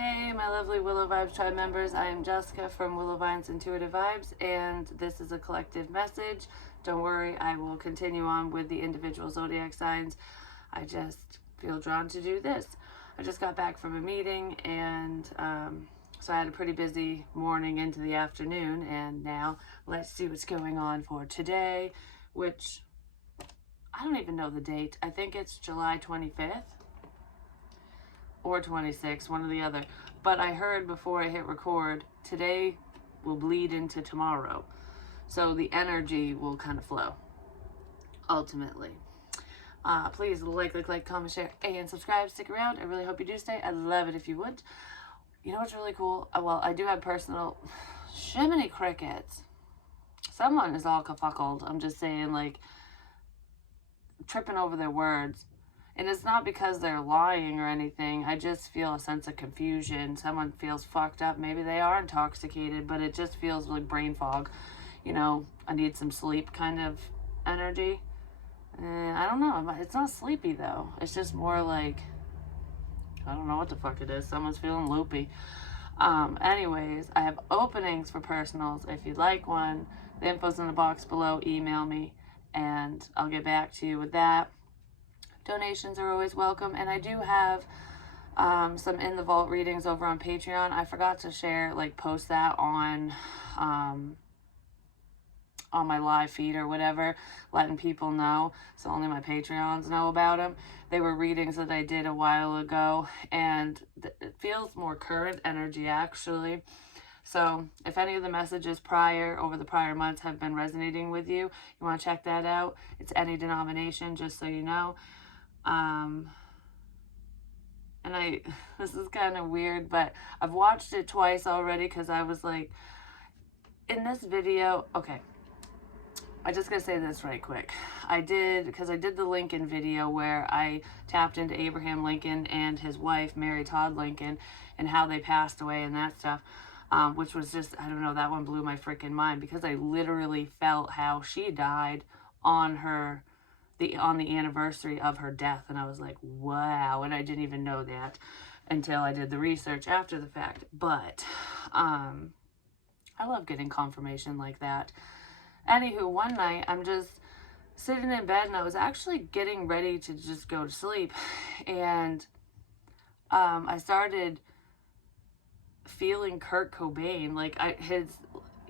Hey, my lovely Willow Vibes Tribe members. I am Jessica from Willow Vines Intuitive Vibes, and this is a collective message. Don't worry, I will continue on with the individual zodiac signs. I just feel drawn to do this. I just got back from a meeting, and so I had a pretty busy morning into the afternoon, and now let's see what's going on for today, which I don't even know the date. I think it's July 25th. Or 26, one or the other. But I heard before I hit record, today will bleed into tomorrow. So the energy will kind of flow, ultimately. Please like, comment, share, and subscribe. Stick around. I really hope you do stay. I'd love it if you would. You know what's really cool? Well, I do have personal... Shiminy crickets. Someone is all kafuckled. I'm just saying, like, tripping over their words. And it's not because they're lying or anything. I just feel a sense of confusion. Someone feels fucked up. Maybe they are intoxicated, but it just feels like brain fog. You know, I need some sleep kind of energy. I don't know. It's not sleepy, though. It's just more like, I don't know what the fuck it is. Someone's feeling loopy. Anyways, I have openings for personals. If you'd like one, the info's in the box below. Email me, and I'll get back to you with that. Donations are always welcome, and I do have some in the vault readings over on Patreon. I forgot to share, post that on my live feed or whatever, letting people know, so only my Patreons know about them. They were readings that I did a while ago, and it feels more current energy, actually. So if any of the messages over the prior months have been resonating with you, you want to check that out. It's any denomination, just so you know. And this is kind of weird, but I've watched it twice already because I was like, in this video, okay, I just gotta say this right quick. Because I did the Lincoln video where I tapped into Abraham Lincoln and his wife, Mary Todd Lincoln, and how they passed away and that stuff, which was just, I don't know, that one blew my freaking mind because I literally felt how she died on the anniversary of her death, and I was like, wow. And I didn't even know that until I did the research after the fact. But I love getting confirmation like that. Anywho, one night I'm just sitting in bed, and I was actually getting ready to just go to sleep, and I started feeling Kurt Cobain,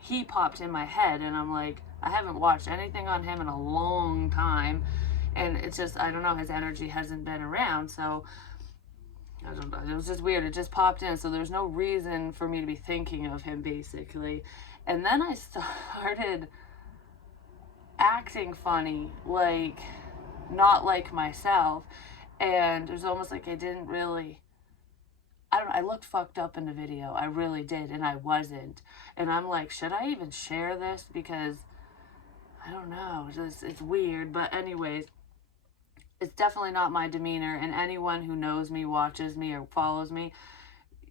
he popped in my head, and I'm like, I haven't watched anything on him in a long time, and it's just, I don't know, his energy hasn't been around, so I don't know, it was just weird. It just popped in, so there's no reason for me to be thinking of him, basically. And then I started acting funny, not like myself, and it was almost like I didn't really, I don't know, I looked fucked up in the video. I really did, and I wasn't. And I'm like, should I even share this? Because, I don't know, it's weird. But anyways, it's definitely not my demeanor. And anyone who knows me, watches me, or follows me,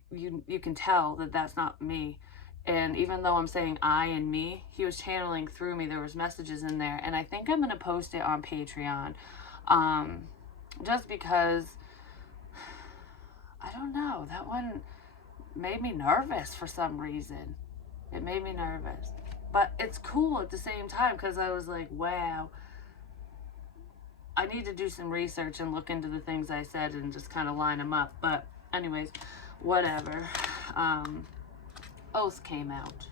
you can tell that that's not me. And even though I'm saying I and me, he was channeling through me. There was messages in there. And I think I'm going to post it on Patreon. Just because... I don't know, that one made me nervous for some reason. It made me nervous. But it's cool at the same time because I was like, wow, I need to do some research and look into the things I said and just kind of line them up. But anyways, whatever. Oath came out.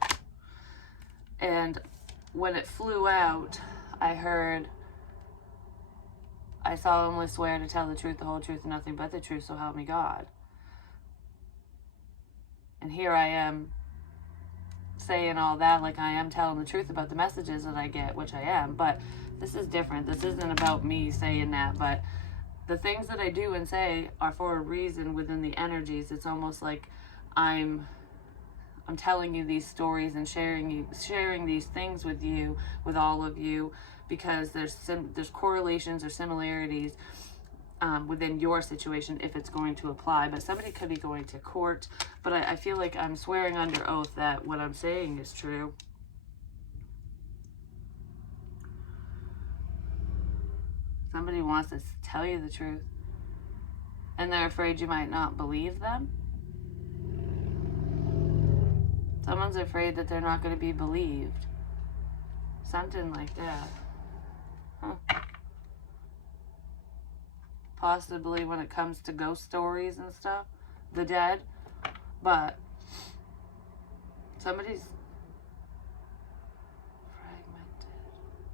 And when it flew out, I solemnly swear to tell the truth, the whole truth, and nothing but the truth, so help me God. And here I am saying all that like I am telling the truth about the messages that I get, which I am. But this is different. This isn't about me saying that. But the things that I do and say are for a reason within the energies. It's almost like I'm telling you these stories and sharing these things with you, with all of you, because there's correlations or similarities within your situation if it's going to apply. But somebody could be going to court, but I feel like I'm swearing under oath that what I'm saying is true. Somebody wants to tell you the truth, and they're afraid you might not believe them. Someone's afraid that they're not going to be believed. Something like that. Huh. Possibly when it comes to ghost stories and stuff. The dead. But somebody's fragmented.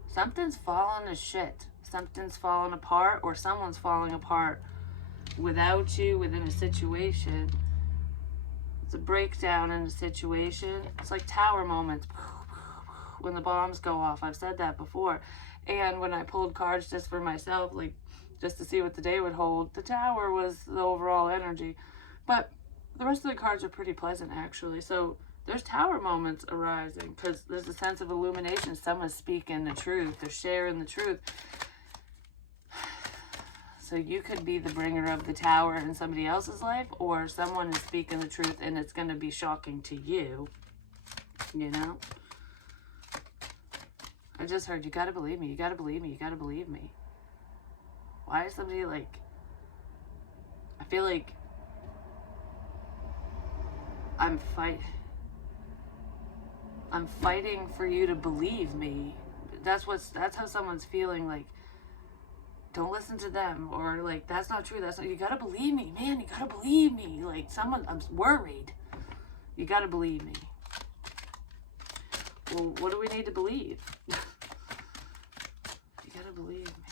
Something's falling to shit. Something's falling apart, or someone's falling apart without you within a situation. It's a breakdown in a situation. It's like tower moments when the bombs go off. I've said that before. And when I pulled cards just for myself, like just to see what the day would hold, the tower was the overall energy. But the rest of the cards are pretty pleasant, actually. So there's tower moments arising because there's a sense of illumination. Someone's speaking the truth. They're sharing the truth. So you could be the bringer of the tower in somebody else's life, or someone is speaking the truth and it's going to be shocking to you. You know? I just heard, you got to believe me. You got to believe me. You got to believe me. Why is somebody like... I feel like I'm fighting for you to believe me. That's how someone's feeling, like, don't listen to them, or like, that's not true, that's not, you gotta believe me, man, you gotta believe me. Like, I'm worried. You gotta believe me. Well, what do we need to believe? You gotta believe me.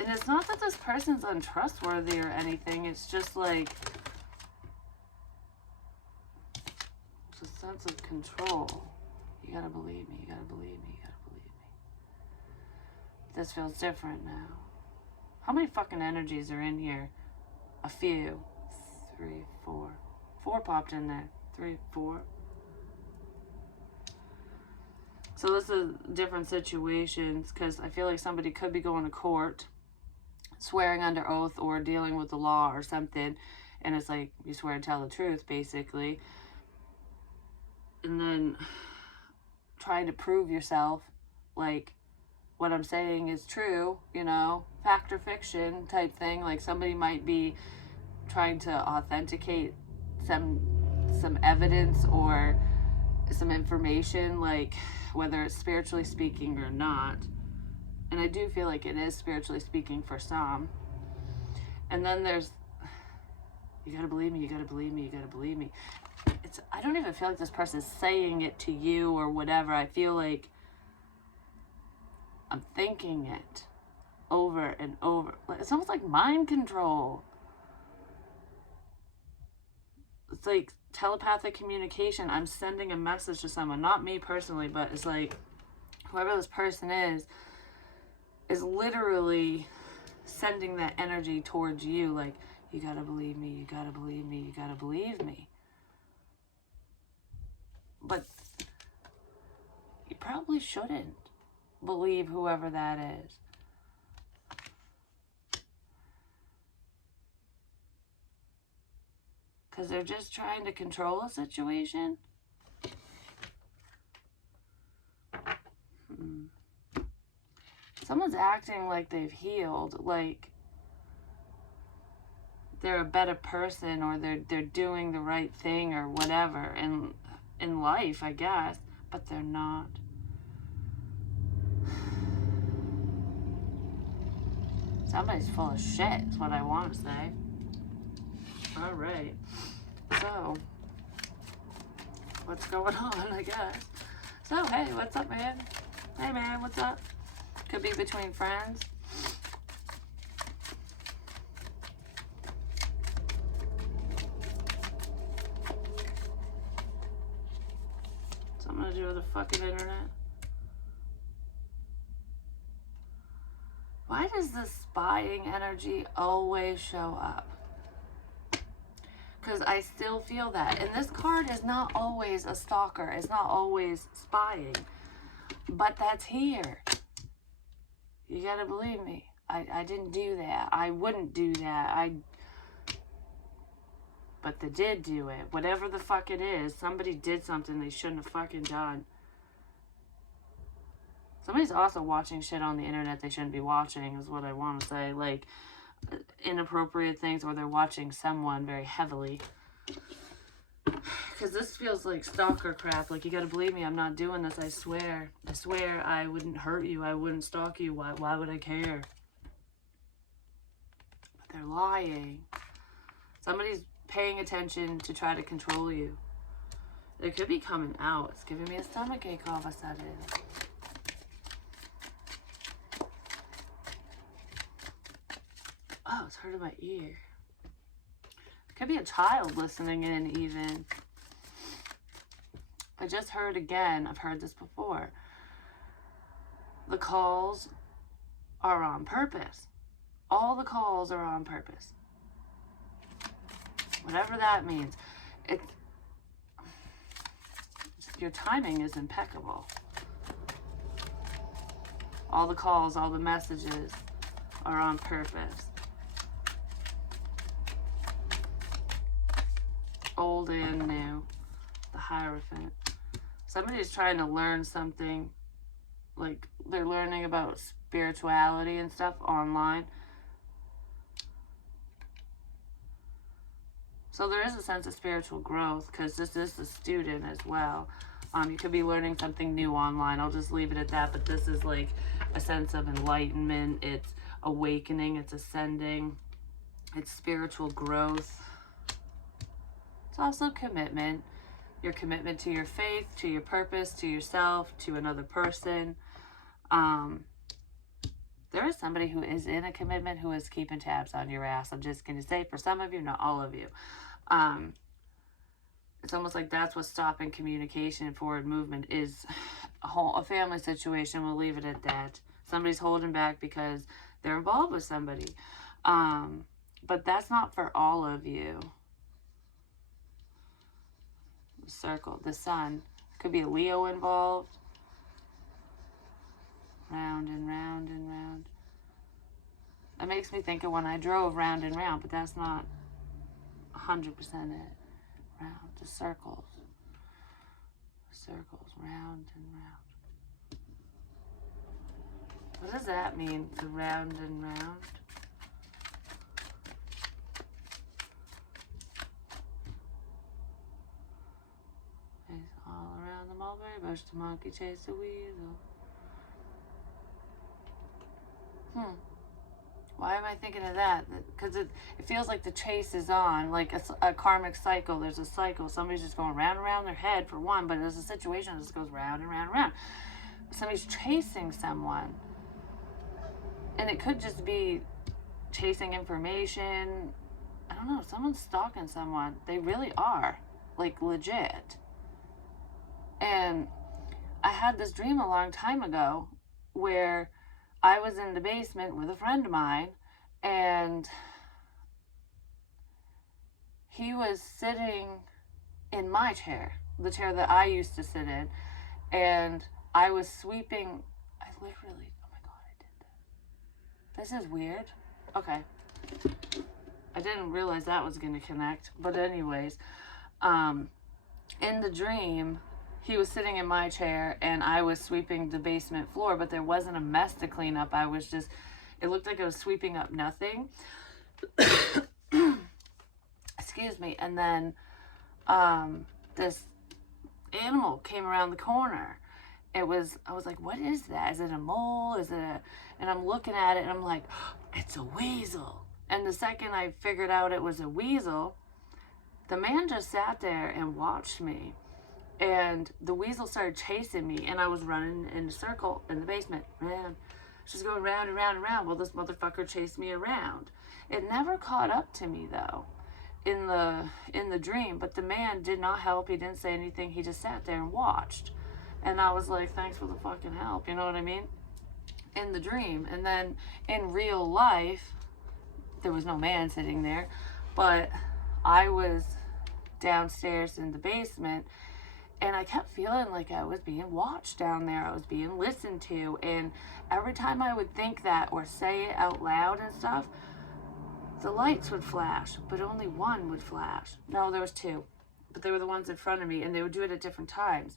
And it's not that this person's untrustworthy or anything, it's just like, it's a sense of control. You gotta believe me, you gotta believe me, you gotta believe me. This feels different now. How many fucking energies are in here? A few. 3, 4. 4 popped in there. 3, 4. So this is different situations, because I feel like somebody could be going to court, swearing under oath, or dealing with the law or something, and it's like, you swear to tell the truth, basically. And then trying to prove yourself, like, what I'm saying is true, you know, fact or fiction type thing. Like, somebody might be trying to authenticate some evidence or some information, like whether it's spiritually speaking or not. And I do feel like it is spiritually speaking for some. And then there's, you gotta believe me, you gotta believe me, you gotta believe me. I don't even feel like this person's saying it to you or whatever. I feel like I'm thinking it over and over. It's almost like mind control. It's like telepathic communication. I'm sending a message to someone, not me personally, but it's like whoever this person is literally sending that energy towards you. Like, you gotta believe me, you gotta believe me, you gotta believe me. But you probably shouldn't believe whoever that is. Because they're just trying to control a situation. Someone's acting like they've healed, like they're a better person, or they're doing the right thing or whatever in life, I guess, but they're not. Somebody's full of shit is what I want to say. All right. So, what's going on, I guess? So, hey, what's up, man? Hey, man, what's up? Could be between friends. Something to do with the fucking internet. Why does the spying energy always show up? Because I still feel that. And this card is not always a stalker. It's not always spying. But that's here. You gotta believe me. I didn't do that. I wouldn't do that. But they did do it. Whatever the fuck it is, somebody did something they shouldn't have fucking done. Somebody's also watching shit on the internet they shouldn't be watching, is what I want to say. Like, inappropriate things, or they're watching someone very heavily. because this feels like stalker crap. Like, you gotta believe me, I'm not doing this. I swear I wouldn't hurt you. I wouldn't stalk you. Why would I care? But they're lying. Somebody's paying attention to try to control you. It could be coming out. It's giving me a stomachache all of a sudden. Oh, it's hurting my ear. It could be a child listening in even. I just heard again, I've heard this before. The calls are on purpose. All the calls are on purpose. Whatever that means. Your timing is impeccable. All the calls, all the messages are on purpose. Old and new. The Hierophant. Somebody's trying to learn something, like they're learning about spirituality and stuff online. So there is a sense of spiritual growth, because this is the student as well. You could be learning something new online. I'll just leave it at that. But this is like a sense of enlightenment. It's awakening. It's ascending. It's spiritual growth. It's also commitment. Your commitment to your faith, to your purpose, to yourself, to another person. There is somebody who is in a commitment who is keeping tabs on your ass. I'm just going to say, for some of you, not all of you. It's almost like that's what's stopping communication and forward movement is a family situation. We'll leave it at that. Somebody's holding back because they're involved with somebody. But that's not for all of you. The circle, the sun. Could be a Leo involved. Round and round and round. That makes me think of when I drove round and round, but that's not 100% it. Round, the circles. Circles, round and round. What does that mean, the round and round? All around the mulberry bush, the monkey chased the weasel. Why am I thinking of that? Because it feels like the chase is on, like a karmic cycle. There's a cycle. Somebody's just going round and round their head for one, but there's a situation that just goes round and round and round. Somebody's chasing someone. And it could just be chasing information. I don't know. Someone's stalking someone. They really are. Like, legit. And I had this dream a long time ago where I was in the basement with a friend of mine, and he was sitting in my chair, the chair that I used to sit in, and I was sweeping. I literally, oh my God, I did that. This is weird. Okay. I didn't realize that was going to connect, but anyways, in the dream, he was sitting in my chair and I was sweeping the basement floor, but there wasn't a mess to clean up. It looked like I was sweeping up nothing. Excuse me. And then this animal came around the corner. I was like, what is that? Is it a mole? And I'm looking at it and I'm like, it's a weasel. And the second I figured out it was a weasel, the man just sat there and watched me. And the weasel started chasing me, and I was running in a circle in the basement. Man, she's going round and round and round. Well, this motherfucker chased me around. It never caught up to me though, in the dream. But the man did not help. He didn't say anything. He just sat there and watched. And I was like, thanks for the fucking help. You know what I mean? In the dream. And then in real life, there was no man sitting there, but I was downstairs in the basement. And I kept feeling like I was being watched down there. I was being listened to. And every time I would think that or say it out loud and stuff, the lights would flash, but only one would flash. No, there was two. But they were the ones in front of me, and they would do it at different times.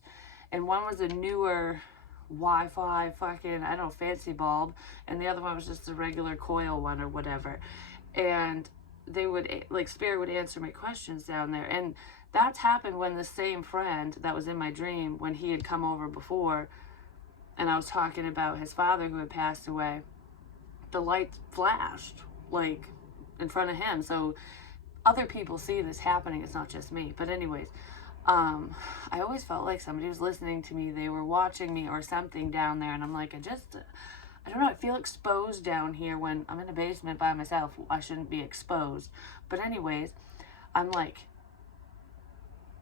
And one was a newer Wi-Fi fucking, I don't know, fancy bulb. And the other one was just a regular coil one or whatever. And they would, like, Spirit would answer my questions down there. And that's happened when the same friend that was in my dream, when he had come over before, and I was talking about his father who had passed away, the lights flashed, like, in front of him. So other people see this happening. It's not just me. But anyways, I always felt like somebody was listening to me. They were watching me or something down there. And I'm like, I don't know. I feel exposed down here when I'm in a basement by myself. I shouldn't be exposed. But anyways, I'm like,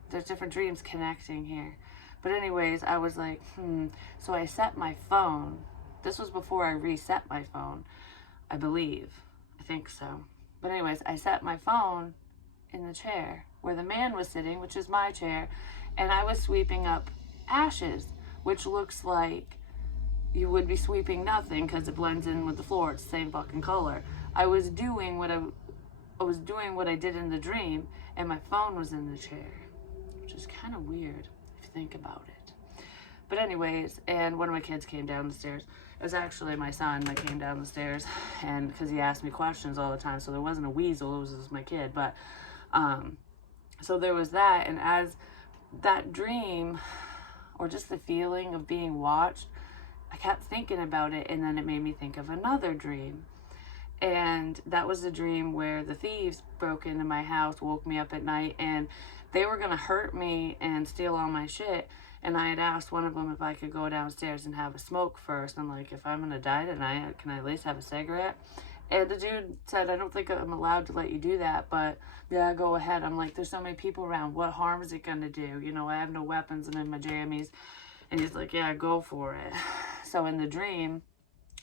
there's different dreams connecting here. But anyways, I was like, So I set my phone. This was before I reset my phone, I believe. I think so. But anyways, I set my phone in the chair where the man was sitting, which is my chair, and I was sweeping up ashes, which looks like you would be sweeping nothing because it blends in with the floor. It's the same fucking color. I was doing what I did in the dream, and my phone was in the chair, which is kind of weird if you think about it. But anyways, and one of my kids came down the stairs. It was actually my son that came down the stairs, and because he asked me questions all the time, so there wasn't a weasel, it was just my kid. But so there was that, and as that dream, or just the feeling of being watched, I kept thinking about it, and then it made me think of another dream. And that was the dream where the thieves broke into my house, woke me up at night, and they were going to hurt me and steal all my shit. And I had asked one of them if I could go downstairs and have a smoke first. I'm like, if I'm going to die tonight, can I at least have a cigarette? And the dude said, I don't think I'm allowed to let you do that, but yeah, go ahead. I'm like, there's so many people around. What harm is it going to do? You know, I have no weapons. I'm in my jammies. And he's like, yeah, go for it. So in the dream,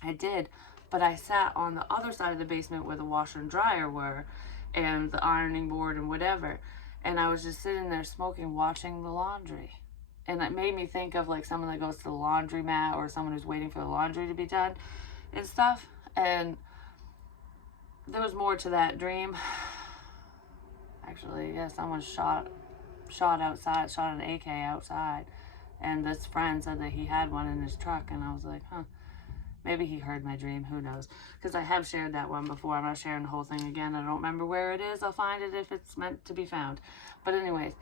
I did. But I sat on the other side of the basement where the washer and dryer were and the ironing board and whatever. And I was just sitting there smoking, watching the laundry. And it made me think of like someone that goes to the laundromat or someone who's waiting for the laundry to be done and stuff. And there was more to that dream. Actually, yeah, someone shot outside, shot an AK outside. And this friend said that he had one in his truck. And I was like, maybe he heard my dream. Who knows? Because I have shared that one before. I'm not sharing the whole thing again. I don't remember where it is. I'll find it if it's meant to be found. But anyways,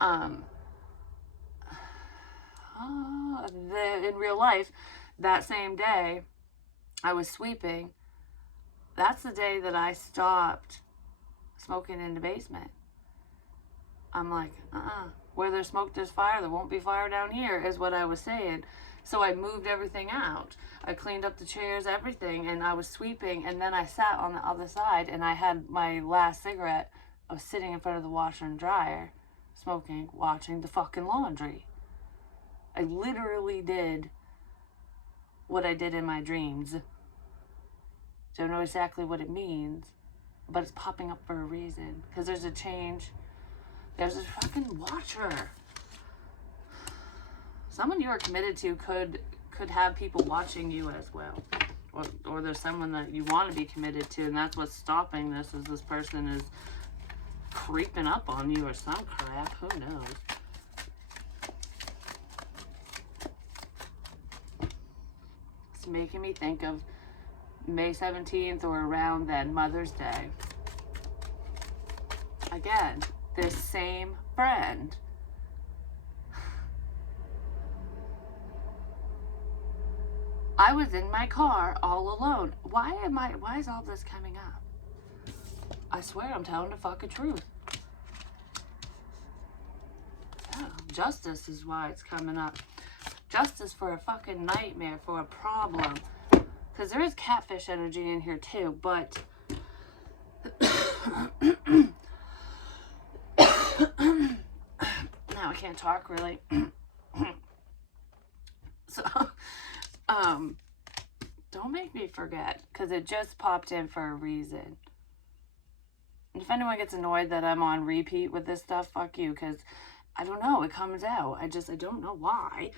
in real life, that same day, I was sweeping. That's the day that I stopped smoking in the basement. I'm like, where there's smoke, there's fire. There won't be fire down here, is what I was saying. So I moved everything out. I cleaned up the chairs, everything, and I was sweeping. And then I sat on the other side, and I had my last cigarette. I was sitting in front of the washer and dryer, smoking, watching the fucking laundry. I literally did what I did in my dreams. Don't know exactly what it means, but it's popping up for a reason. Because there's a change. There's a fucking watcher. Someone you are committed to could have people watching you as well. Or there's someone that you want to be committed to, and that's what's stopping this, is this person is creeping up on you or some crap. Who knows? It's making me think of May 17th or around then, Mother's Day. Again, this same friend. I was in my car all alone. Why is all this coming up? I swear I'm telling the fucking truth. Oh, justice is why it's coming up. Justice for a fucking nightmare, for a problem. Because there is catfish energy in here too, but now I can't talk really. So, don't make me forget, because it just popped in for a reason. And if anyone gets annoyed that I'm on repeat with this stuff, fuck you, because I don't know, it comes out. I don't know why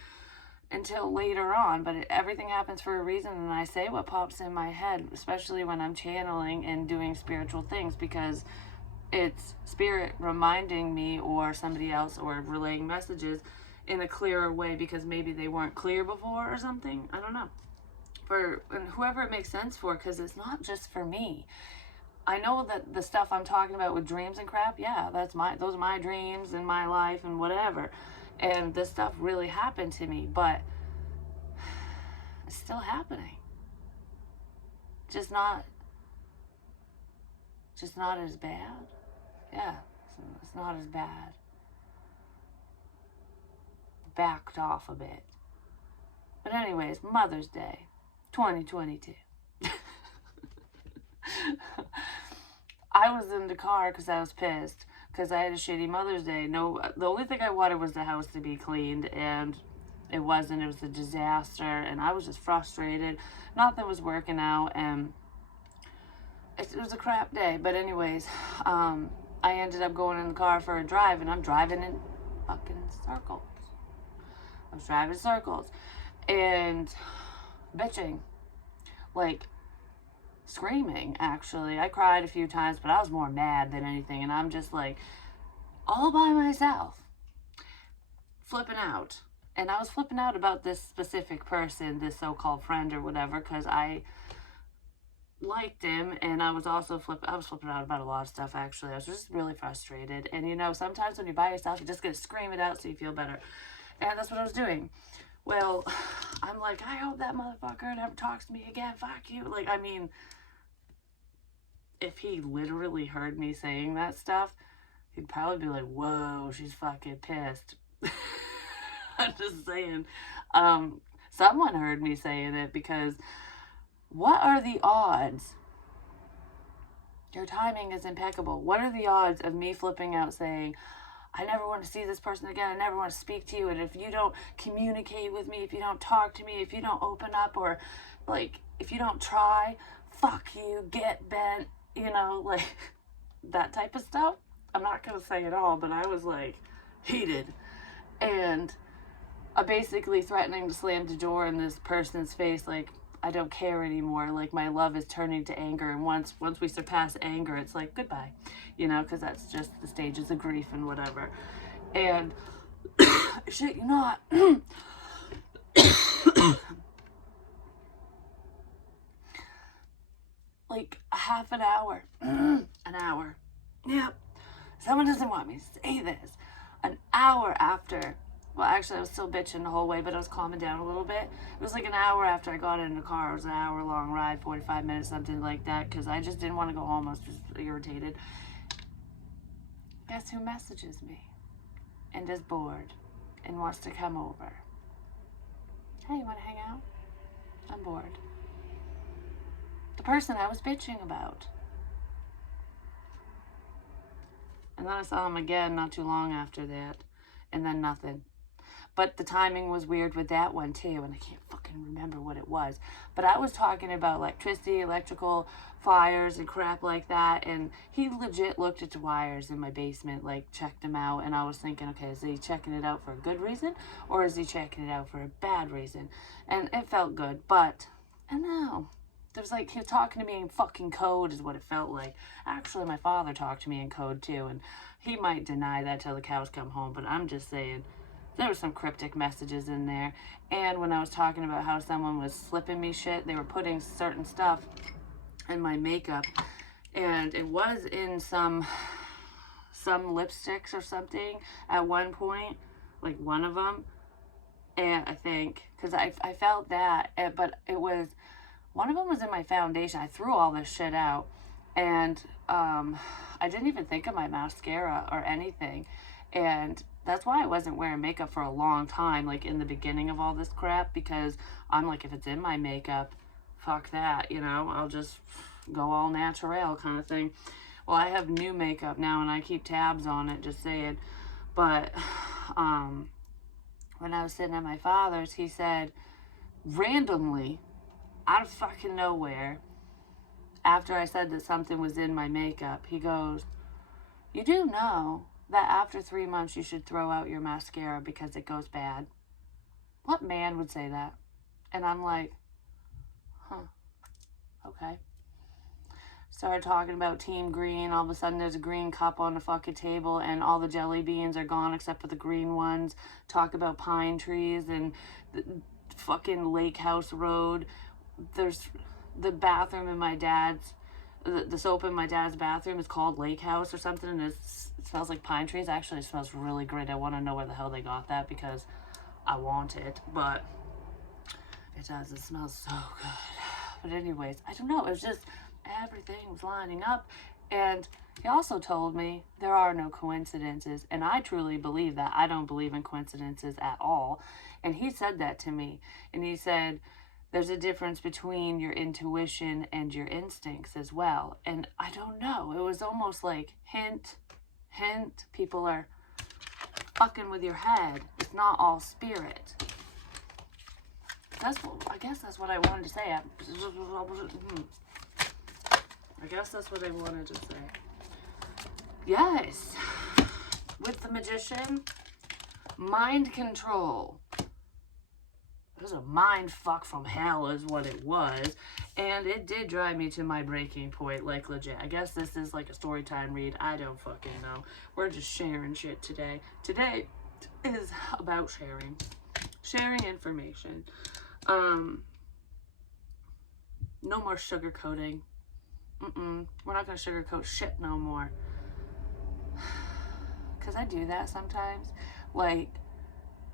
until later on, but everything happens for a reason, and I say what pops in my head, especially when I'm channeling and doing spiritual things, because it's spirit reminding me or somebody else or relaying messages in a clearer way, because maybe they weren't clear before or something. I don't know. And whoever it makes sense for, because it's not just for me. I know that the stuff I'm talking about with dreams and crap, yeah, those are my dreams and my life and whatever. And this stuff really happened to me, but it's still happening. Just not as bad. Yeah, it's not as bad. Backed off a bit. But anyways, Mother's Day, 2022. I was in the car because I was pissed because I had a shitty Mother's Day. No, the only thing I wanted was the house to be cleaned, and it wasn't. It was a disaster, and I was just frustrated. Nothing was working out, and it was a crap day. But anyways, I ended up going in the car for a drive, and I'm driving in fucking circles. I was driving circles and bitching, like screaming, actually. I cried a few times, but I was more mad than anything, and I'm just like all by myself flipping out. And I was flipping out about this specific person, this so-called friend or whatever, because I liked him, and I was flipping out about a lot of stuff, actually. I was just really frustrated. And you know, sometimes when you're by yourself, you just gotta scream it out so you feel better. And that's what I was doing. Well, I'm like, I hope that motherfucker never talks to me again. Fuck you. Like, I mean, if he literally heard me saying that stuff, he'd probably be like, whoa, she's fucking pissed. I'm just saying. Someone heard me saying it, because what are the odds? Your timing is impeccable. What are the odds of me flipping out saying, I never want to see this person again, I never want to speak to you, and if you don't communicate with me, if you don't talk to me, if you don't open up, or like if you don't try, fuck you, get bent, you know, like that type of stuff. I'm not gonna say it all, but I was like heated, and I basically threatening to slam the door in this person's face, like, I don't care anymore, like my love is turning to anger, and once we surpass anger, it's like goodbye, you know, because that's just the stages of grief and whatever. And shit, you not. Like a half an hour, an hour, yeah, someone doesn't want me to say this, an hour after, well, actually, I was still bitching the whole way, but I was calming down a little bit. It was like an hour after I got in the car. It was an hour-long ride, 45 minutes, something like that, because I just didn't want to go home. I was just irritated. Guess who messages me and is bored and wants to come over? Hey, you want to hang out? I'm bored. The person I was bitching about. And then I saw him again not too long after that, and then nothing. But the timing was weird with that one too, and I can't fucking remember what it was. But I was talking about electricity, electrical fires and crap like that, and he legit looked at the wires in my basement, like checked them out, and I was thinking, okay, is he checking it out for a good reason, or is he checking it out for a bad reason? And it felt good, but I know. There was like, he was talking to me in fucking code is what it felt like. Actually, my father talked to me in code too, and he might deny that till the cows come home, but I'm just saying, there were some cryptic messages in there. And when I was talking about how someone was slipping me shit, they were putting certain stuff in my makeup, and it was in some lipsticks or something at one point, like one of them, and I think, because I felt that, but it was, one of them was in my foundation. I threw all this shit out, and I didn't even think of my mascara or anything, and that's why I wasn't wearing makeup for a long time, like in the beginning of all this crap, because I'm like, if it's in my makeup, fuck that, you know, I'll just go all natural kind of thing. Well, I have new makeup now, and I keep tabs on it, just saying. But when I was sitting at my father's, he said, randomly, out of fucking nowhere, after I said that something was in my makeup, he goes, you do know that after 3 months you should throw out your mascara because it goes bad? What man would say that? And I'm like, huh, okay. Started talking about Team Green. All of a sudden there's a green cup on the fucking table, and all the jelly beans are gone except for the green ones. Talk about pine trees and the fucking Lake House Road. There's the bathroom in my dad's the soap in my dad's bathroom is called Lake House or something, and it smells like pine trees. Actually, it smells really great. I want to know where the hell they got that because I want it, but it does. It smells so good. But anyways, I don't know. It was just everything was lining up, and he also told me there are no coincidences, and I truly believe that. I don't believe in coincidences at all, and he said that to me, and he said there's a difference between your intuition and your instincts as well. And I don't know. It was almost like hint, hint. People are fucking with your head. It's not all spirit. That's what, I guess that's what I wanted to say. I guess that's what I wanted to say. Yes. With the magician, mind control. It was a mind fuck from hell is what it was. And it did drive me to my breaking point, like legit. I guess this is like a story time read. I don't fucking know. We're just sharing shit today. Today is about sharing. Sharing information. No more sugarcoating. We're not going to sugarcoat shit no more. Because I do that sometimes. Like,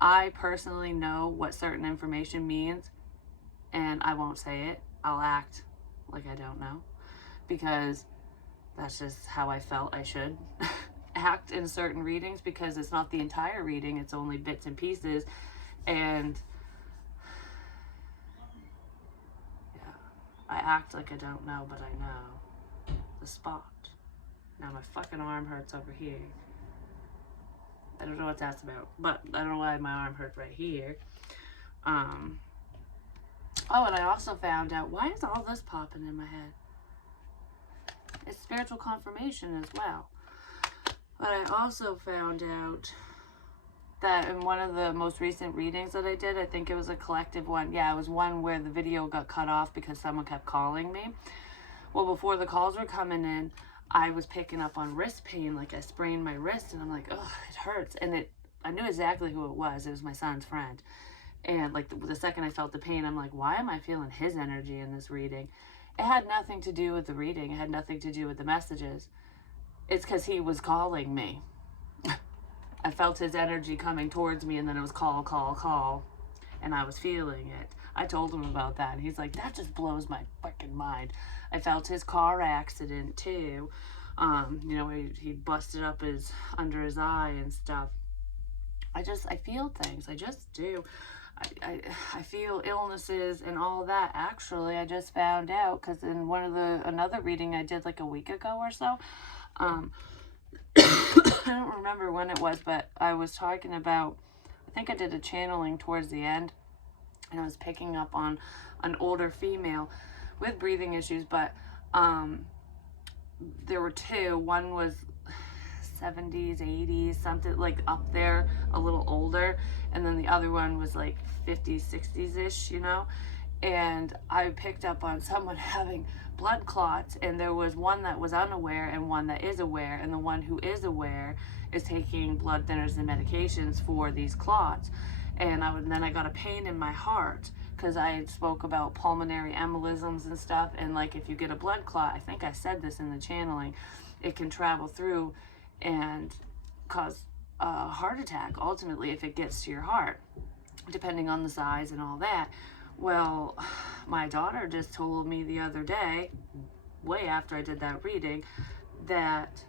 I personally know what certain information means, and I won't say it. I'll act like I don't know, because that's just how I felt I should act in certain readings, because it's not the entire reading, it's only bits and pieces, and yeah, I act like I don't know, but I know the spot. Now my fucking arm hurts over here. I don't know what that's about, but I don't know why my arm hurt right here. Oh, and I also found out, why is all this popping in my head? It's spiritual confirmation as well. But I also found out that in one of the most recent readings that I did, I think it was a collective one. Yeah, it was one where the video got cut off because someone kept calling me. Well, before the calls were coming in, I was picking up on wrist pain, like I sprained my wrist, and I'm like, oh, it hurts. And I knew exactly who it was. It was my son's friend. And like the second I felt the pain, I'm like, why am I feeling his energy in this reading? It had nothing to do with the reading. It had nothing to do with the messages. It's because he was calling me. I felt his energy coming towards me, and then it was call, call, call. And I was feeling it. I told him about that, and he's like, that just blows my fucking mind. I felt his car accident too. You know, he busted up under his eye and stuff. I feel things. I just do. I feel illnesses and all that. Actually, I just found out because in another reading I did like a week ago or so. I don't remember when it was, but I was talking about, I think I did a channeling towards the end, and I was picking up on an older female with breathing issues, but there were two. One was 70s, 80s, something like up there, a little older, and then the other one was like 50s, 60s-ish, you know. And I picked up on someone having blood clots, and there was one that was unaware and one that is aware, and the one who is aware is taking blood thinners and medications for these clots. And then I got a pain in my heart because I had spoke about pulmonary embolisms and stuff, and like if you get a blood clot, I think I said this in the channeling, it can travel through and cause a heart attack ultimately if it gets to your heart, depending on the size and all that. Well, my daughter just told me the other day, way after I did that reading, that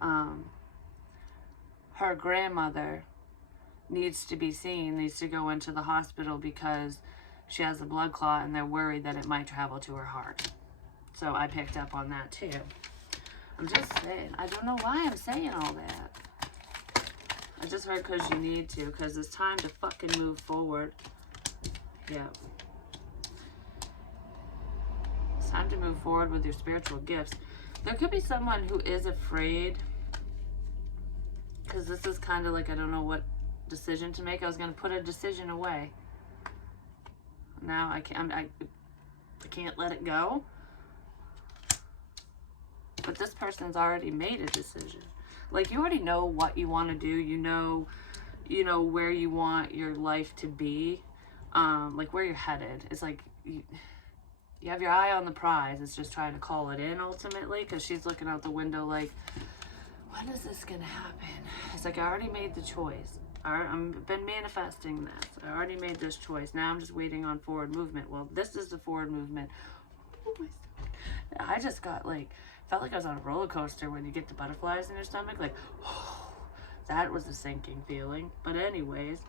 her grandmother needs to be seen, needs to go into the hospital because she has a blood clot and they're worried that it might travel to her heart. So I picked up on that too. I'm just saying, I don't know why I'm saying all that. I just heard because you need to, because it's time to fucking move forward. Yeah. It's time to move forward with your spiritual gifts. There could be someone who is afraid, because this is kind of like, I don't know what decision to make. I was going to put a decision away. Now I can't let it go. But this person's already made a decision. Like, you already know what you want to do. You know where you want your life to be. Like where you're headed. It's like you you have your eye on the prize. It's just trying to call it in ultimately, because she's looking out the window like, when is this going to happen? It's like, I already made the choice. I've been manifesting this. I already made this choice. Now I'm just waiting on forward movement. Well, this is the forward movement. Oh, my stomach. I just got like, felt like I was on a roller coaster when you get the butterflies in your stomach. Like, oh, that was a sinking feeling. But anyways,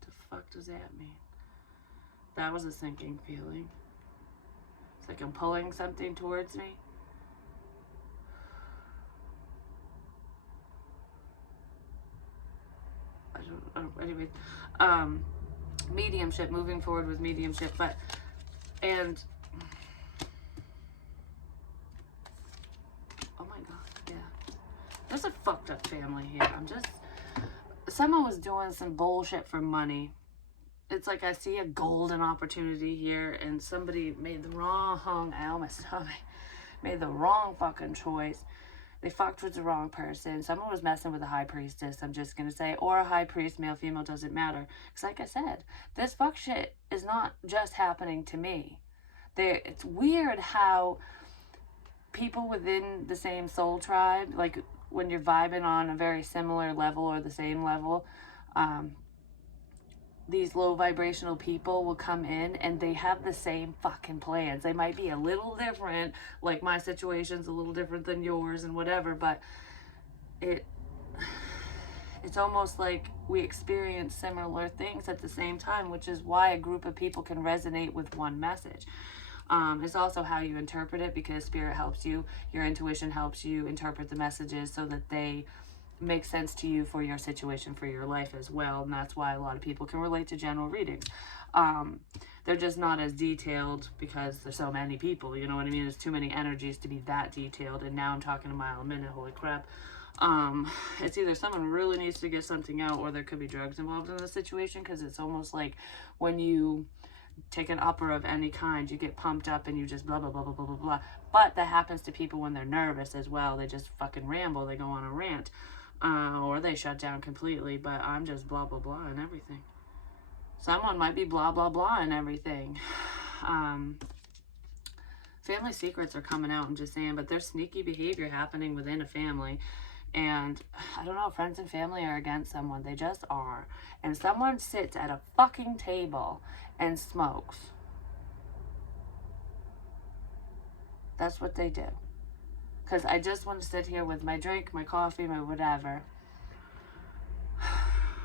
the fuck does that mean? That was a sinking feeling. It's like I'm pulling something towards me. Anyways, mediumship, moving forward with mediumship, and oh my god, yeah, there's a fucked up family here. Someone was doing some bullshit for money. It's like I see a golden opportunity here, and somebody made the wrong, ow, my stomach, made the wrong fucking choice. They fucked with the wrong person. Someone was messing with a high priestess, I'm just going to say. Or a high priest, male, female, doesn't matter. Because like I said, this fuck shit is not just happening to me. It's weird how people within the same soul tribe, like when you're vibing on a very similar level or the same level, these low vibrational people will come in and they have the same fucking plans. They might be a little different, like my situation's a little different than yours and whatever, but it's almost like we experience similar things at the same time, which is why a group of people can resonate with one message. It's also how you interpret it, because spirit helps you, your intuition helps you interpret the messages so that they make sense to you for your situation, for your life as well. And that's why a lot of people can relate to general readings. They're just not as detailed because there's so many people, you know what I mean? There's too many energies to be that detailed. And now I'm talking a mile a minute, holy crap. It's either someone really needs to get something out, or there could be drugs involved in the situation, because it's almost like when you take an upper of any kind, you get pumped up and you just blah, blah, blah, blah, blah, blah, blah. But that happens to people when they're nervous as well. They just fucking ramble. They go on a rant. Or they shut down completely, but I'm just blah, blah, blah and everything. Someone might be blah, blah, blah and everything. Family secrets are coming out, I'm just saying, but there's sneaky behavior happening within a family. And I don't know, friends and family are against someone. They just are. And someone sits at a fucking table and smokes. That's what they do. Because I just want to sit here with my drink, my coffee, my whatever.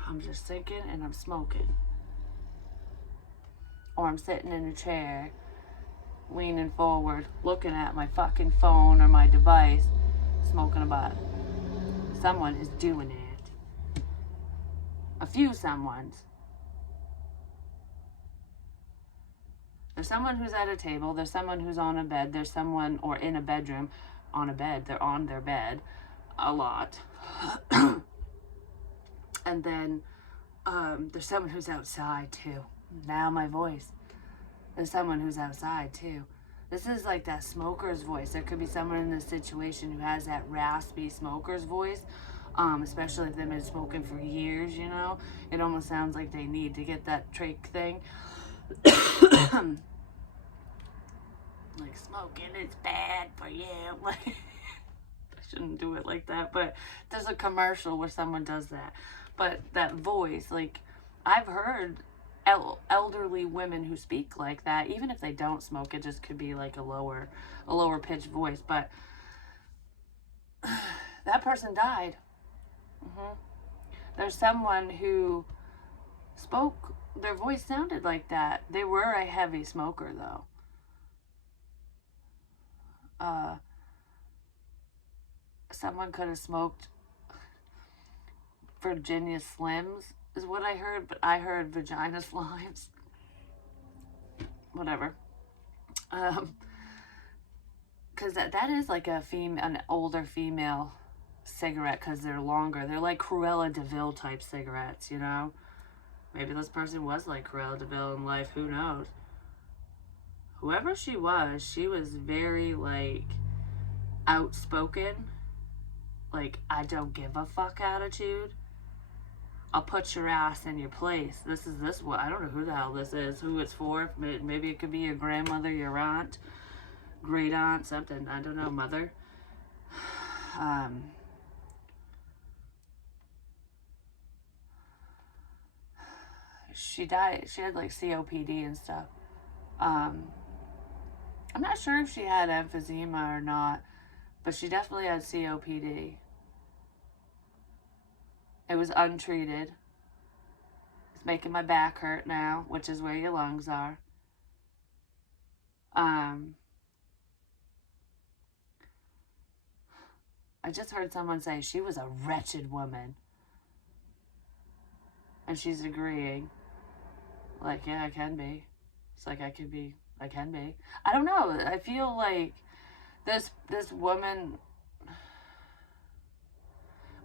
I'm just thinking and I'm smoking. Or I'm sitting in a chair, leaning forward, looking at my fucking phone or my device, smoking a butt. Someone is doing it. A few someones. There's someone who's at a table, there's someone who's on a bed, there's someone, or in a bedroom, on a bed, they're on their bed a lot. And then there's someone who's outside too. Now my voice. There's someone who's outside too. This is like that smoker's voice. There could be someone in this situation who has that raspy smoker's voice, especially if they've been smoking for years, you know. It almost sounds like they need to get that trach thing. Like, smoking is bad for you. Like, I shouldn't do it like that, but there's a commercial where someone does that. But that voice, like, I've heard elderly women who speak like that, even if they don't smoke, it just could be like a lower pitched voice. But that person died. There's someone who spoke, their voice sounded like that. They were a heavy smoker though. Someone could have smoked Virginia Slims is what I heard, but I heard vagina slimes. Whatever. Because that is like an older female cigarette, because they're longer. They're like Cruella de Vil type cigarettes, you know? Maybe this person was like Cruella de Vil in life, who knows? Whoever she was very like outspoken, like I don't give a fuck attitude. I'll put your ass in your place. This what I don't know who the hell this is, who it's for. Maybe it could be your grandmother, your aunt, great aunt, something. I don't know, mother. She died. She had like COPD and stuff. I'm not sure if she had emphysema or not, but she definitely had COPD. It was untreated. It's making my back hurt now, which is where your lungs are. I just heard someone say she was a wretched woman. And she's agreeing. Like, yeah, I can be. It's like I can be. I don't know. I feel like this woman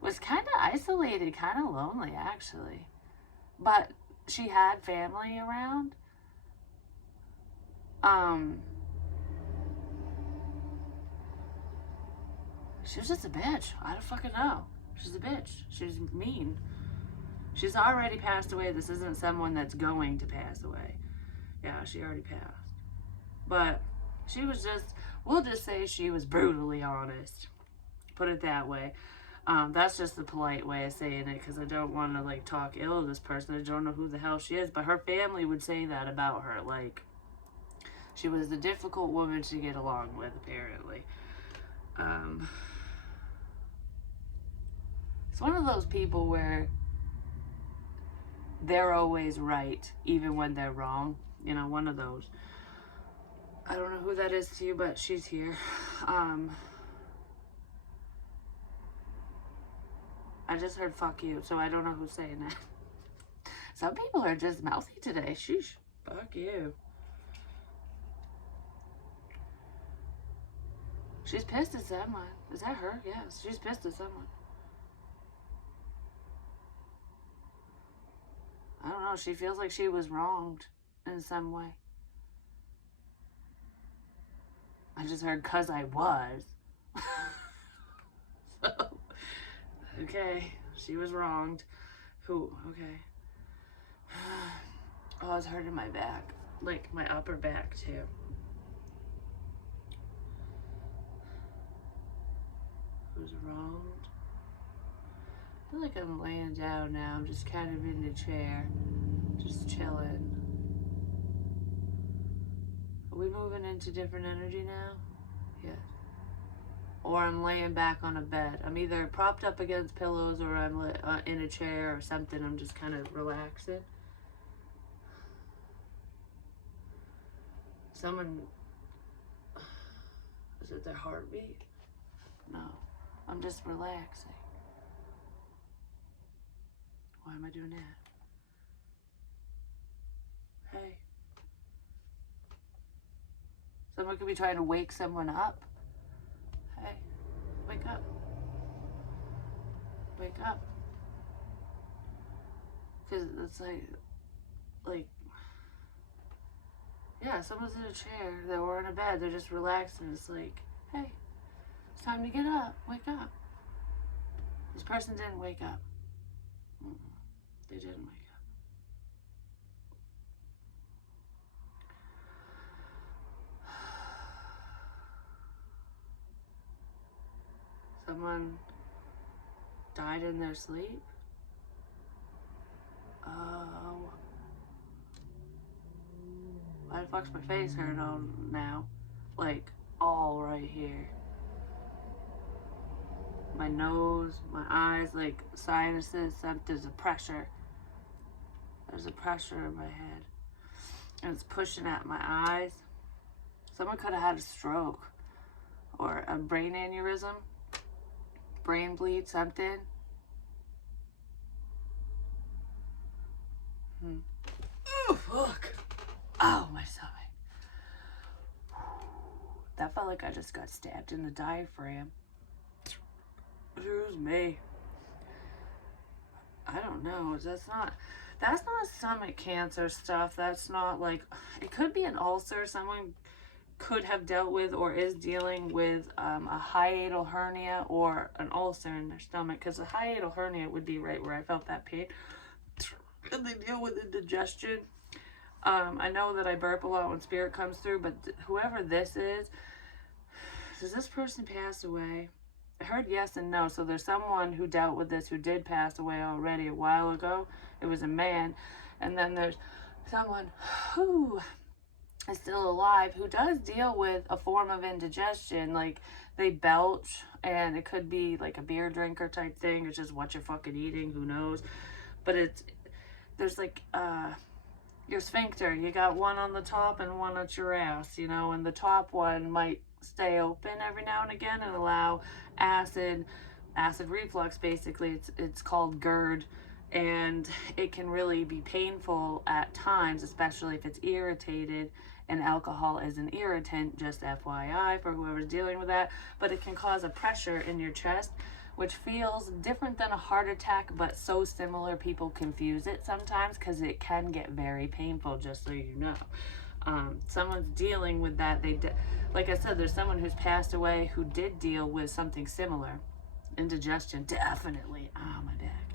was kind of isolated, kind of lonely, actually. But she had family around. She was just a bitch. I don't fucking know. She's a bitch. She's mean. She's already passed away. This isn't someone that's going to pass away. Yeah, she already passed. But she was just, we'll just say she was brutally honest. Put it that way. That's just the polite way of saying it, because I don't want to like talk ill of this person. I don't know who the hell she is, but her family would say that about her. Like, she was a difficult woman to get along with, apparently. It's one of those people where they're always right, even when they're wrong. You know, one of those. I don't know who that is to you, but she's here. I just heard fuck you, so I don't know who's saying that. Some people are just mouthy today. Sheesh. Fuck you. She's pissed at someone. Is that her? Yes, she's pissed at someone. I don't know. She feels like she was wronged in some way. I just heard 'cause I was. So, okay. She was wronged. Who? Okay. Oh, I was hurting my back. Like, my upper back, too. Who's wronged? I feel like I'm laying down now. I'm just kind of in the chair. Just chilling. Are we moving into different energy now? Yes. Or I'm laying back on a bed. I'm either propped up against pillows or I'm in a chair or something. I'm just kind of relaxing. Someone... Is it their heartbeat? No. I'm just relaxing. Why am I doing that? Hey. Someone could be trying to wake someone up. Hey, wake up. Wake up. Because it's like, yeah, someone's in a chair, or in a bed, they're just relaxing. It's like, hey, it's time to get up. Wake up. This person didn't wake up. They didn't wake up. Someone died in their sleep? Oh. Why the fuck's my face hurt all now? Like, all right here. My nose, my eyes, like sinuses, there's a pressure. There's a pressure in my head. And it's pushing at my eyes. Someone could have had a stroke or a brain aneurysm, brain bleed, something. Oh, fuck. Oh, my stomach. That felt like I just got stabbed in the diaphragm. Excuse me. I don't know. That's not stomach cancer stuff. That's not like, it could be an ulcer. Someone could have dealt with or is dealing with a hiatal hernia or an ulcer in their stomach, because a hiatal hernia would be right where I felt that pain. And they deal with indigestion. I know that I burp a lot when spirit comes through, but whoever this is, does this person pass away? I heard yes and no. So there's someone who dealt with this who did pass away already a while ago. It was a man. And then there's someone who is still alive who does deal with a form of indigestion. Like they belch, and it could be like a beer drinker type thing. It's just what you're fucking eating. Who knows? But there's like your sphincter. You got one on the top and one at your ass, you know, and the top one might stay open every now and again and allow acid reflux. Basically, it's called GERD, and it can really be painful at times, especially if it's irritated, and alcohol is an irritant, just FYI for whoever's dealing with that. But it can cause a pressure in your chest, which feels different than a heart attack, but so similar people confuse it sometimes, because it can get very painful, just so you know. Someone's dealing with that. Like I said, there's someone who's passed away who did deal with something similar. Indigestion, definitely. Oh, my back.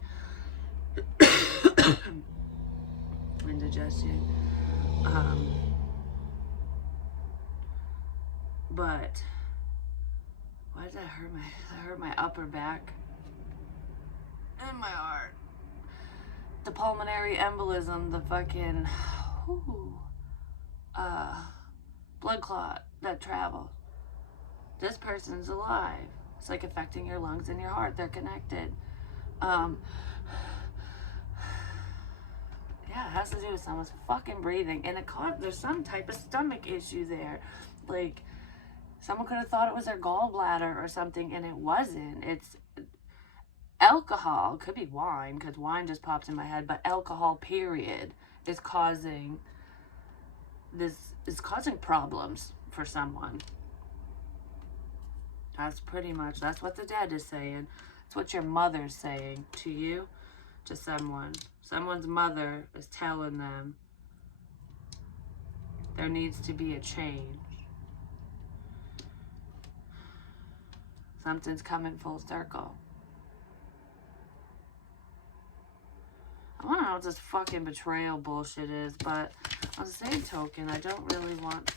Indigestion. But why did that hurt? That hurt my upper back and my heart. The pulmonary embolism, the fucking blood clot that travels. This person's alive. It's like affecting your lungs and your heart. They're connected. Yeah, it has to do with someone's fucking breathing, and there's some type of stomach issue there. Like, someone could have thought it was their gallbladder or something, and it wasn't. It's alcohol. It could be wine, because wine just popped in my head, but alcohol, period, is causing problems for someone. That's what the dead is saying. It's what your mother's saying to you, to someone. Someone's mother is telling them there needs to be a change. Something's coming full circle. I don't know what this fucking betrayal bullshit is, but on the same token, I don't really want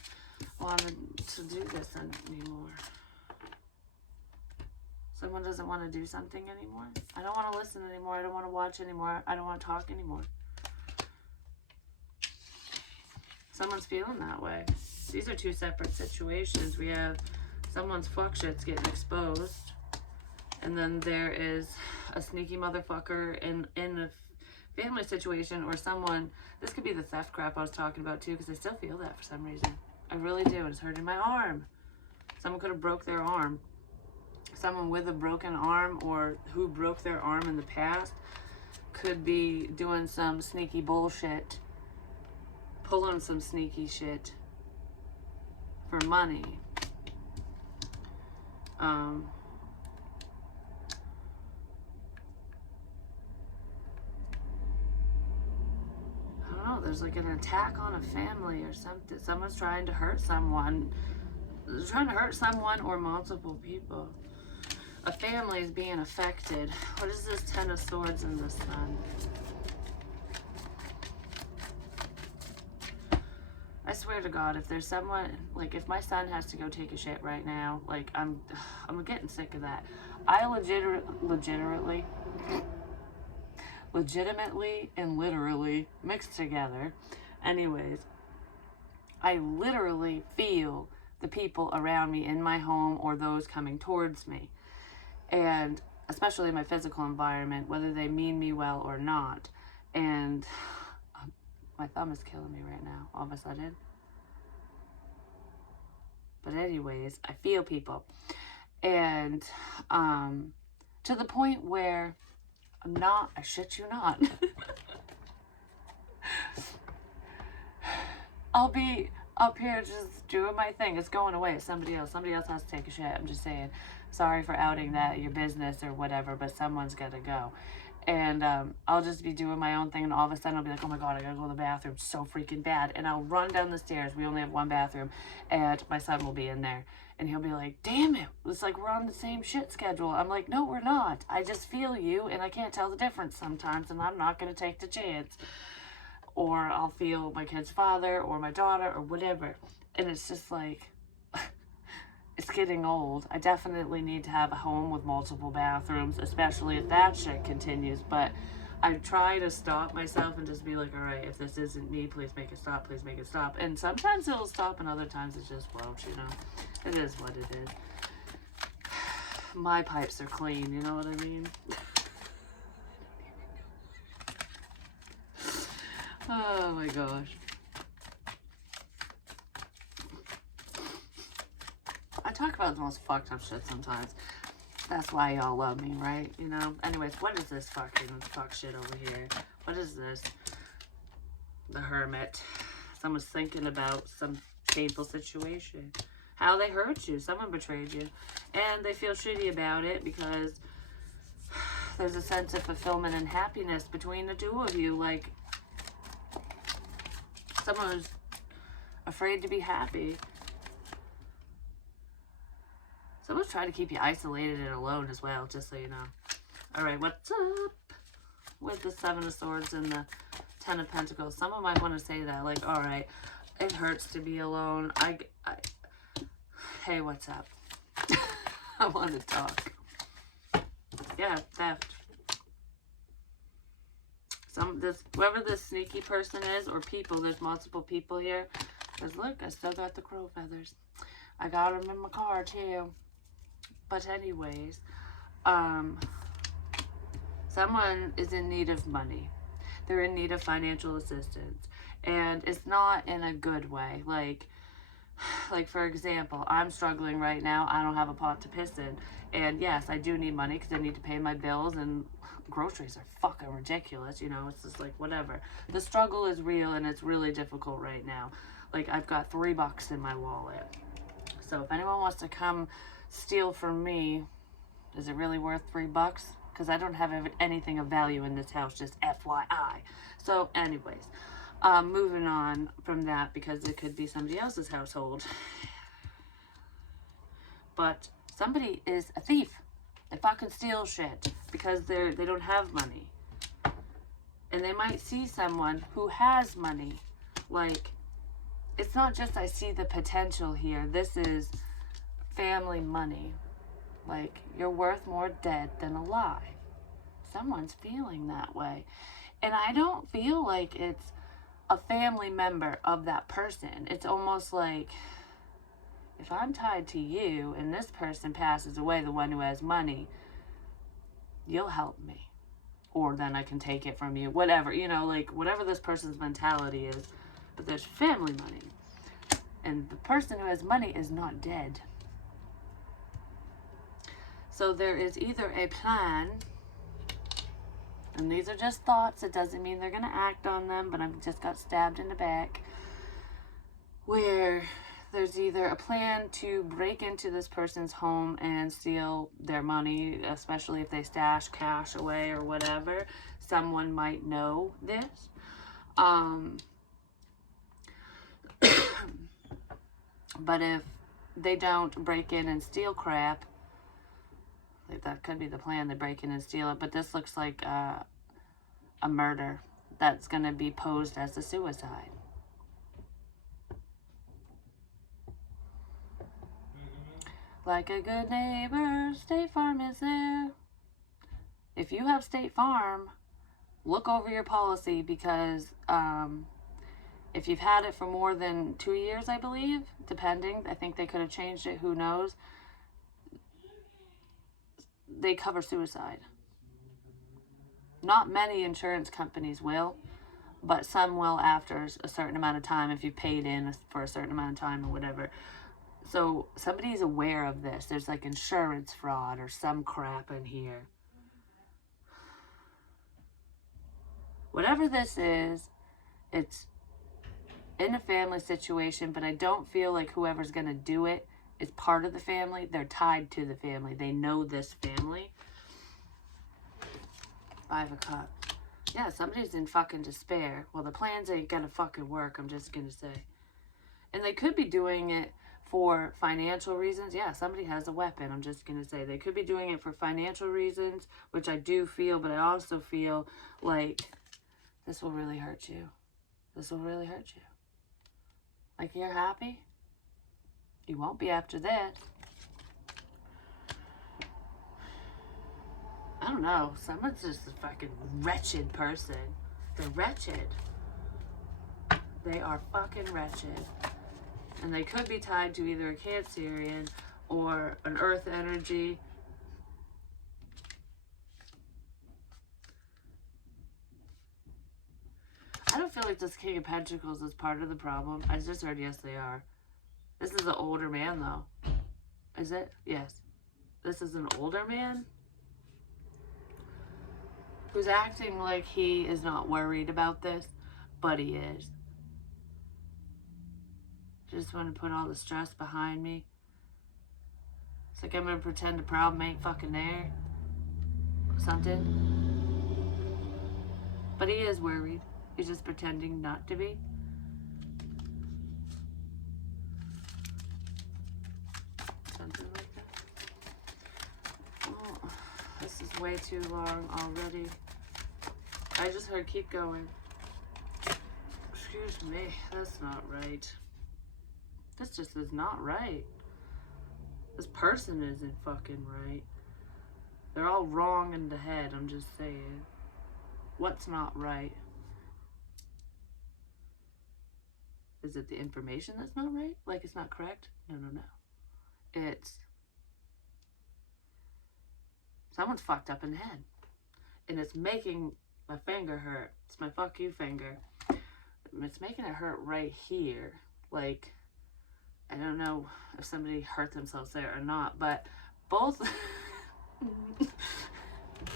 to do this anymore. Someone doesn't want to do something anymore. I don't want to listen anymore. I don't want to watch anymore. I don't want to talk anymore. Someone's feeling that way. These are two separate situations. We have someone's fuck shit's getting exposed, and then there is a sneaky motherfucker in a family situation, or someone. This could be the theft crap I was talking about too, because I still feel that for some reason. I really do. It's hurting my arm. Someone could have broke their arm. Someone with a broken arm, or who broke their arm in the past, could be doing some sneaky bullshit, pulling some sneaky shit for money. I don't know, there's like an attack on a family or something. Someone's trying to hurt someone. They're trying to hurt someone or multiple people. A family is being affected. What is this Ten of Swords in the Sun? I swear to God, if there's someone, like if my son has to go take a shit right now, like I'm getting sick of that. I legitimately and literally mixed together. Anyways, I literally feel the people around me in my home or those coming towards me. And especially my physical environment, whether they mean me well or not. And my thumb is killing me right now, all of a sudden. But anyways, I feel people. And to the point where I shit you not. I'll be up here just doing my thing. It's going away. It's somebody else. Somebody else has to take a shit. I'm just saying. Sorry for outing that, your business or whatever, but someone's got to go. And I'll just be doing my own thing, and all of a sudden I'll be like, oh my God, I gotta go to the bathroom so freaking bad. And I'll run down the stairs. We only have one bathroom, and my son will be in there. And he'll be like, damn it, it's like we're on the same shit schedule. I'm like, no, we're not. I just feel you, and I can't tell the difference sometimes, and I'm not going to take the chance. Or I'll feel my kid's father or my daughter or whatever. And it's just like, it's getting old. I definitely need to have a home with multiple bathrooms, especially if that shit continues. But I try to stop myself and just be like, all right, if this isn't me, please make it stop, please make it stop. And sometimes it'll stop, and other times it just won't, you know. It is what it is. My pipes are clean, you know what I mean? Oh my gosh. I talk about the most fucked up shit sometimes. That's why y'all love me, right? You know? Anyways, what is this fucking fuck shit over here? What is this? The Hermit. Someone's thinking about some painful situation. How they hurt you. Someone betrayed you. And they feel shitty about it because there's a sense of fulfillment and happiness between the two of you. Like, someone who's afraid to be happy. Someone's trying to keep you isolated and alone as well, just so you know. Alright, what's up with the Seven of Swords and the Ten of Pentacles? Someone might want to say that, like, alright, it hurts to be alone. Hey, what's up? I want to talk. Yeah, theft. Whoever this sneaky person is, or people, there's multiple people here. Because look, I still got the crow feathers. I got them in my car too. But anyways, someone is in need of money. They're in need of financial assistance. And it's not in a good way. Like for example, I'm struggling right now. I don't have a pot to piss in. And yes, I do need money because I need to pay my bills, and groceries are fucking ridiculous. You know, it's just like, whatever. The struggle is real, and it's really difficult right now. Like, I've got $3 in my wallet. So if anyone wants to come steal from me, is it really worth $3? Because I don't have anything of value in this house, just FYI. So anyways, moving on from that, because it could be somebody else's household. But somebody is a thief. They fucking steal shit because they don't have money. And they might see someone who has money. Like, it's not just I see the potential here. This is family money. Like, you're worth more dead than alive. Someone's feeling that way. And I don't feel like it's a family member of that person. It's almost like, if I'm tied to you and this person passes away, the one who has money, you'll help me. Or then I can take it from you. Whatever, you know, like, whatever this person's mentality is. But there's family money. And the person who has money is not dead. So there is either a plan, and these are just thoughts, it doesn't mean they're going to act on them, but I've just got stabbed in the back, where there's either a plan to break into this person's home and steal their money, especially if they stash cash away or whatever. Someone might know this. But if they don't break in and steal crap, that could be the plan. They break in and steal it. But this looks like a murder that's going to be posed as a suicide. Like a good neighbor, State Farm is there. If you have State Farm, look over your policy, because if you've had it for more than 2 years, I believe, depending, I think they could have changed it, who knows, they cover suicide. Not many insurance companies will, but some will after a certain amount of time, if you've paid in for a certain amount of time or whatever. So somebody's aware of this. There's like insurance fraud or some crap in here. Whatever this is, it's in a family situation, but I don't feel like whoever's going to do it is part of the family. They're tied to the family. They know this family. Five of Cups. Yeah, somebody's in fucking despair. Well, the plans ain't gonna fucking work, I'm just gonna say. And they could be doing it for financial reasons. Yeah, somebody has a weapon, I'm just gonna say. They could be doing it for financial reasons, which I do feel, but I also feel like this will really hurt you. This will really hurt you. Like, you're happy? You won't be after this. I don't know. Someone's just a fucking wretched person. They're wretched. They are fucking wretched. And they could be tied to either a Cancerian or an earth energy. I don't feel like this King of Pentacles is part of the problem. I just heard yes, they are. This is an older man, though. Is it? Yes. This is an older man who's acting like he is not worried about this, but he is. Just want to put all the stress behind me. It's like I'm going to pretend the problem ain't fucking there. Something. But he is worried. He's just pretending not to be. Something like that. Oh, this is way too long already. I just heard keep going. Excuse me, that's not right. This just is not right. This person isn't fucking right. They're all wrong in the head, I'm just saying. What's not right? Is it the information that's not right? Like it's not correct? No, no, no. It's someone's fucked up in the head. And it's making my finger hurt. It's my fuck you finger. It's making it hurt right here. Like, I don't know if somebody hurt themselves there or not, but both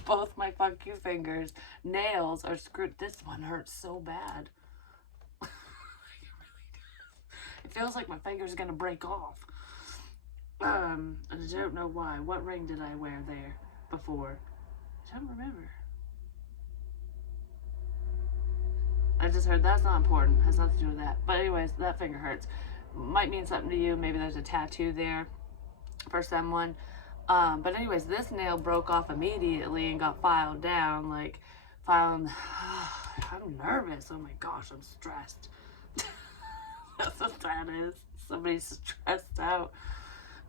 both my fuck you fingers, nails are screwed. This one hurts so bad. It feels like my finger's gonna break off. And I don't know why. What ring did I wear there before? I don't remember. I just heard that's not important. Has nothing to do with that. But anyways, that finger hurts. Might mean something to you. Maybe there's a tattoo there for someone. But anyways, this nail broke off immediately and got filed down. Like, I'm nervous. Oh my gosh, I'm stressed. That's what that is. Somebody's stressed out.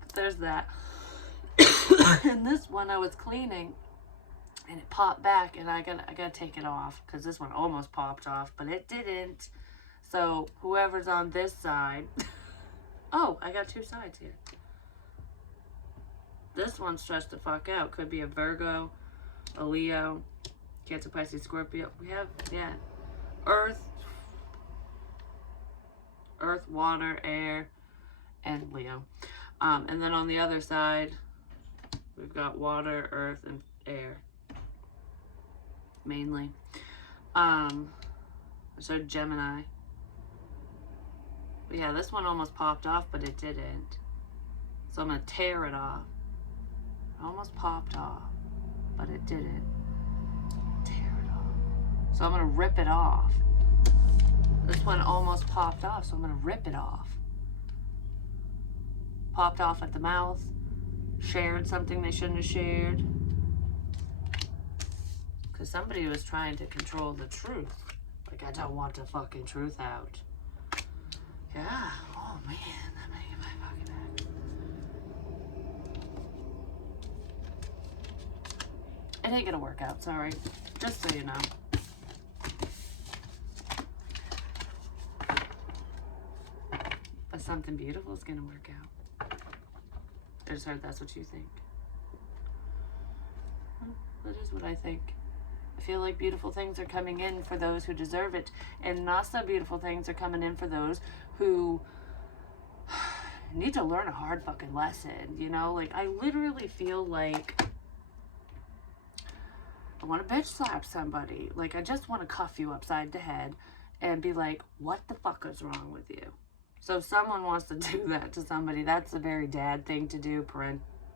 But there's that. And this one I was cleaning and it popped back and I gotta take it off because this one almost popped off, but it didn't. So whoever's on this side, oh, I got two sides here. This one's stressed the fuck out. Could be a Virgo, a Leo, Cancer, Pisces, Scorpio. We have, yeah, Earth, water, air, and Leo. And then on the other side, we've got water, earth, and air. Mainly. So Gemini. But yeah, this one almost popped off, but it didn't. So I'm going to tear it off. It almost popped off, but it didn't. Tear it off. So I'm going to rip it off. This one almost popped off, so I'm going to rip it off. Popped off at the mouth. Shared something they shouldn't have shared. Because somebody was trying to control the truth. Like, I don't want the fucking truth out. Yeah. Oh, man. That may get my fucking head. It ain't gonna work out, sorry. Just so you know. But something beautiful is gonna work out. I just heard that's what you think. Well, that is what I think. I feel like beautiful things are coming in for those who deserve it, and not so beautiful things are coming in for those who need to learn a hard fucking lesson, you know? Like, I literally feel like I want to bitch slap somebody. Like, I just want to cuff you upside the head and be like, what the fuck is wrong with you? So if someone wants to do that to somebody, that's a very dad thing to do,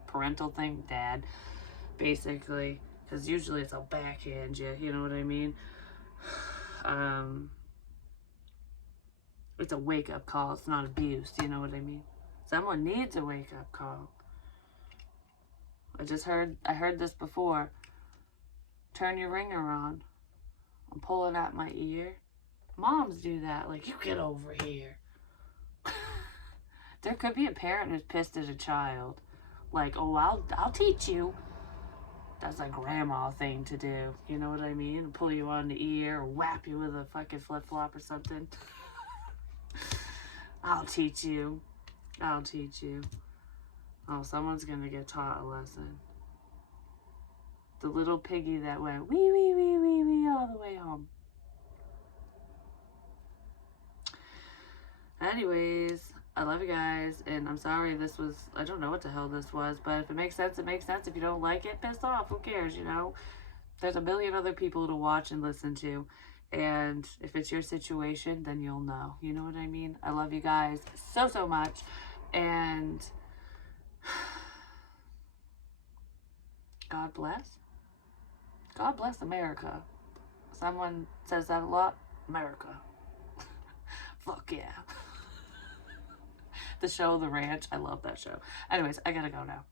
parental thing, dad, basically. Because usually it's a backhand you, you know what I mean? It's a wake-up call. It's not abuse, you know what I mean? Someone needs a wake-up call. I heard this before. Turn your ringer on. I'm pulling out my ear. Moms do that. Like, you get over here. There could be a parent who's pissed at a child. Like, oh, I'll teach you. That's a grandma thing to do. You know what I mean? Pull you on the ear or whap you with a fucking flip-flop or something. I'll teach you. I'll teach you. Oh, someone's gonna get taught a lesson. The little piggy that went wee, wee, wee, wee, wee all the way home. Anyways, I love you guys, and I'm sorry this was, I don't know what the hell this was, but if it makes sense, it makes sense. If you don't like it, piss off. Who cares, you know? There's a million other people to watch and listen to, and if it's your situation, then you'll know. You know what I mean? I love you guys so, so much, and God bless. God bless America. Someone says that a lot. America. Fuck yeah. The show, The Ranch. I love that show. Anyways, I gotta go now.